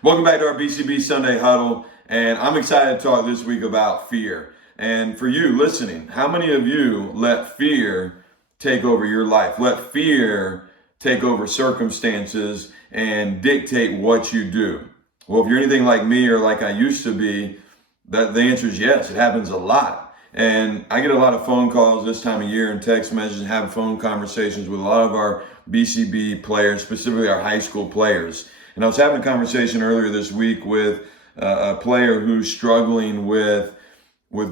Welcome back to our BCB Sunday Huddle, and I'm excited to talk this week about fear. And for you listening, how many of you let fear take over your life? Let fear take over circumstances and dictate what you do? Well, if you're anything like me or like I used to be, the answer is yes. It happens a lot. And I get a lot of phone calls this time of year and text messages, have phone conversations with a lot of our BCB players, specifically our high school players. And I was having a conversation earlier this week with a player who's struggling with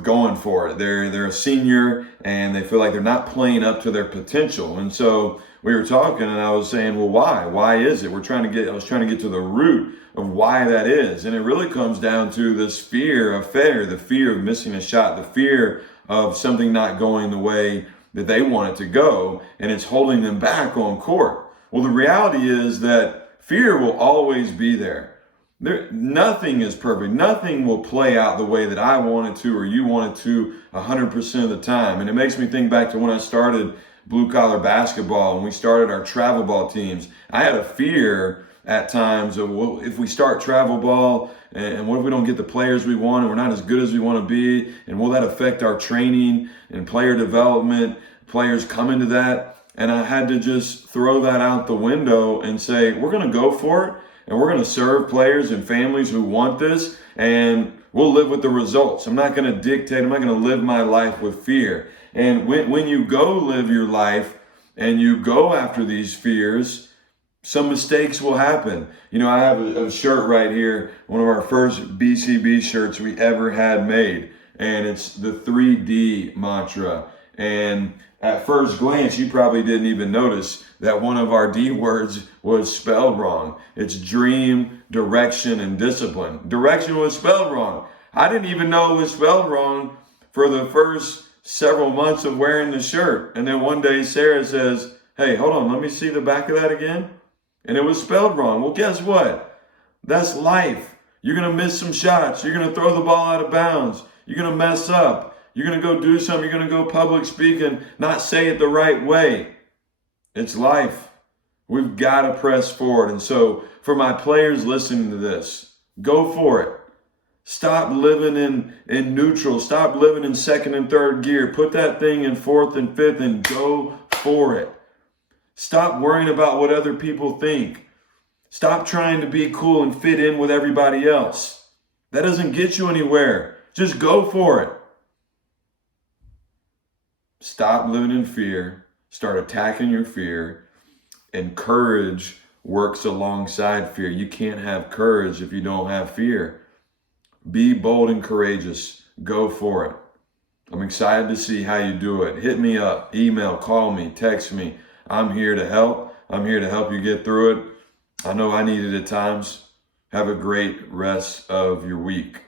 going for it. They're a senior and they feel like they're not playing up to their potential. And so we were talking and I was saying, well, why? Why is it? I was trying to get to the root of why that is. And it really comes down to this fear of failure, the fear of missing a shot, the fear of something not going the way that they want it to go, and it's holding them back on court. Well, the reality is that fear will always be there. Nothing is perfect. Nothing will play out the way that I want it to or you want it to 100% of the time. And it makes me think back to when I started blue collar basketball and we started our travel ball teams. I had a fear at times of, well, if we start travel ball and what if we don't get the players we want and we're not as good as we want to be, and will that affect our training and player development, players come into that? And I had to just throw that out the window and say, we're going to go for it and we're going to serve players and families who want this, and we'll live with the results. I'm not going to dictate. I'm not going to live my life with fear. And when you go live your life and you go after these fears, some mistakes will happen. You know, I have a shirt right here, one of our first BCB shirts we ever had made, and it's the 3D mantra. And at first glance, you probably didn't even notice that one of our D words was spelled wrong. It's dream, direction, and discipline. Direction was spelled wrong. I didn't even know it was spelled wrong for the first several months of wearing the shirt. And then one day Sarah says, hey, hold on, let me see the back of that again. And it was spelled wrong. Well, guess what? That's life. You're going to miss some shots. You're going to throw the ball out of bounds. You're going to mess up. You're going to go do something. You're going to go public speak and not say it the right way. It's life. We've got to press forward. And so for my players listening to this, go for it. Stop living in neutral. Stop living in second and third gear. Put that thing in fourth and fifth and go for it. Stop worrying about what other people think. Stop trying to be cool and fit in with everybody else. That doesn't get you anywhere. Just go for it. Stop living in fear. Start attacking your fear. And courage works alongside fear. You can't have courage if you don't have fear. Be bold and courageous. Go for it. I'm excited to see how you do it. Hit me up, email, call me, text me. I'm here to help. I'm here to help you get through it. I know I need it at times. Have a great rest of your week.